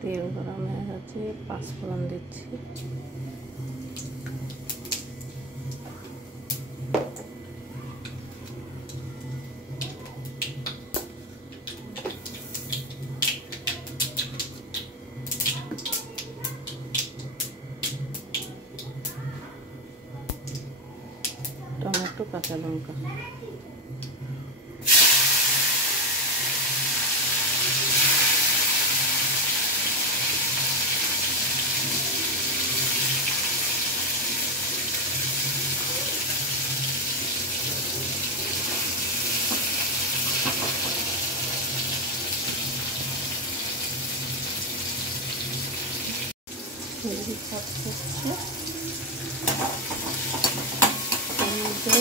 তেল গরম হয়ে গেছে, পাঁচফোড়ন দিচ্ছি। টমেটো, কাঁচা লঙ্কা,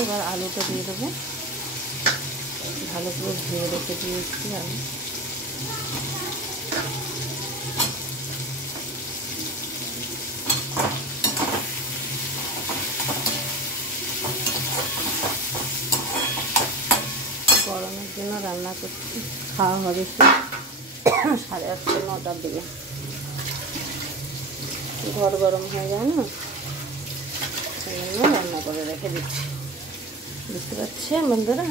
এবার আলুটা দিয়ে দেবো। ভালো করে ধুয়ে রেখে দিয়েছি আলু। গরমের জন্য রান্না করছি, খাওয়া হবে 8:30 9টার দিকে। ঘর গরম হয়ে যায় না, সেই জন্য রান্না করে রেখে দিচ্ছি। বুঝতে পারছেন বন্ধুরা?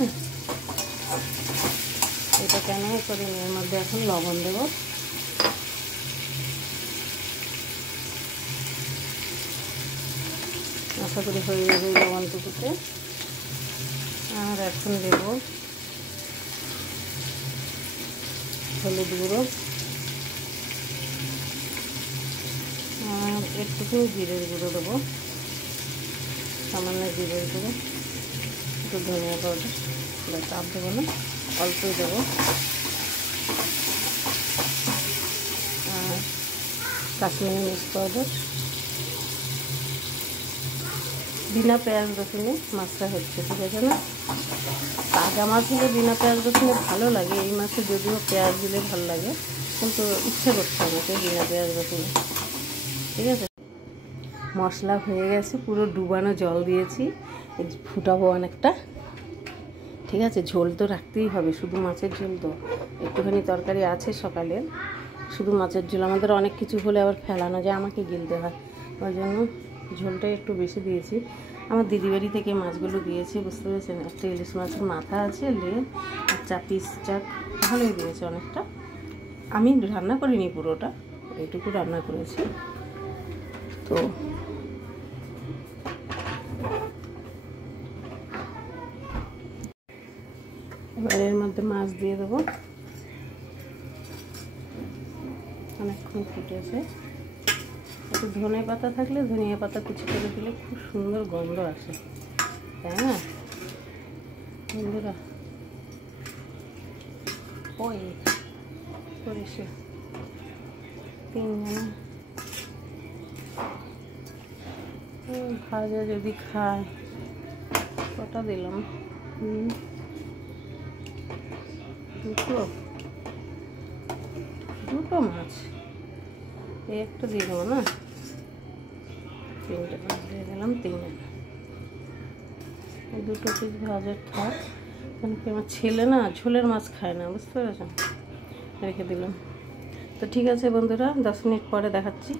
এটা কেন করি, এর মধ্যে এখন লবণ দেবো। আশা করি হয়ে যাবে লবণটুকুতে। আর এখন দেব হলুদ গুঁড়ো আর একটুখানি জিরের গুঁড়ো দেবো, সামান্য জিরের গুঁড়ো, একটু ধনিয়া পাউডার, চাপ দেবো না, অল্পই দেবো। আর কাশ্মীরি মির্চ পাউডার। বিনা পেঁয়াজ রসুনে মাছটা হচ্ছে, ঠিক আছে না? তাজা মাছ হলে বিনা পেঁয়াজ রসুনে ভালো লাগে, এই মাছে যদিও পেঁয়াজ দিলে ভালো লাগে, কিন্তু ইচ্ছে করছে আমাকে বিনা পেঁয়াজ রসুনে, ঠিক আছে? মশলা হয়ে গেছে, পুরো ডুবানো জল দিয়েছি, ফুটাবো অনেকটা, ঠিক আছে? ঝোল তো রাখতেই হবে, শুধু মাছের ঝোল তো, একটুখানি তরকারি আছে সকালে, শুধু মাছের ঝোল। আমাদের অনেক কিছু হলে আবার ফেলানো যায়, আমাকে গিলতে হয়, ওই জন্য ঝোলটা একটু বেশি দিয়েছি। আমার দিদি বাড়ি থেকে মাছগুলো দিয়েছি, বুঝতে পেরেছেন? একটা ইলিশ মাছের মাথা আছে, লেজ আর 4 পিস চাক, ভালোই দিয়েছে অনেকটা। আমি রান্না করিনি পুরোটা, এইটুকু রান্না করেছি। তো এবার এর মধ্যে মাছ দিয়ে দেবো। অনেকক্ষণ ফুটেছে। একটু ধনে পাতা থাকলে ধনিয়া পাতা কুচি করে দিলে খুব সুন্দর গন্ধ আসে, তাই না বন্ধুরা? ওই করেছে 3 জনা ভাজা যদি খায়, কটা দিলাম? দুটো মাছ, এই একটা দিয়ে দেবো না, 3টে মাছ দিয়ে দিলাম, 3। দুটো পিস ভাজার থাক, কারণ কি আমার ছেলে না ঝোলের মাছ খায় না, বুঝতে পেরেছেন? রেখে দিলাম। তো ঠিক আছে বন্ধুরা, 10 মিনিট পরে দেখাচ্ছি।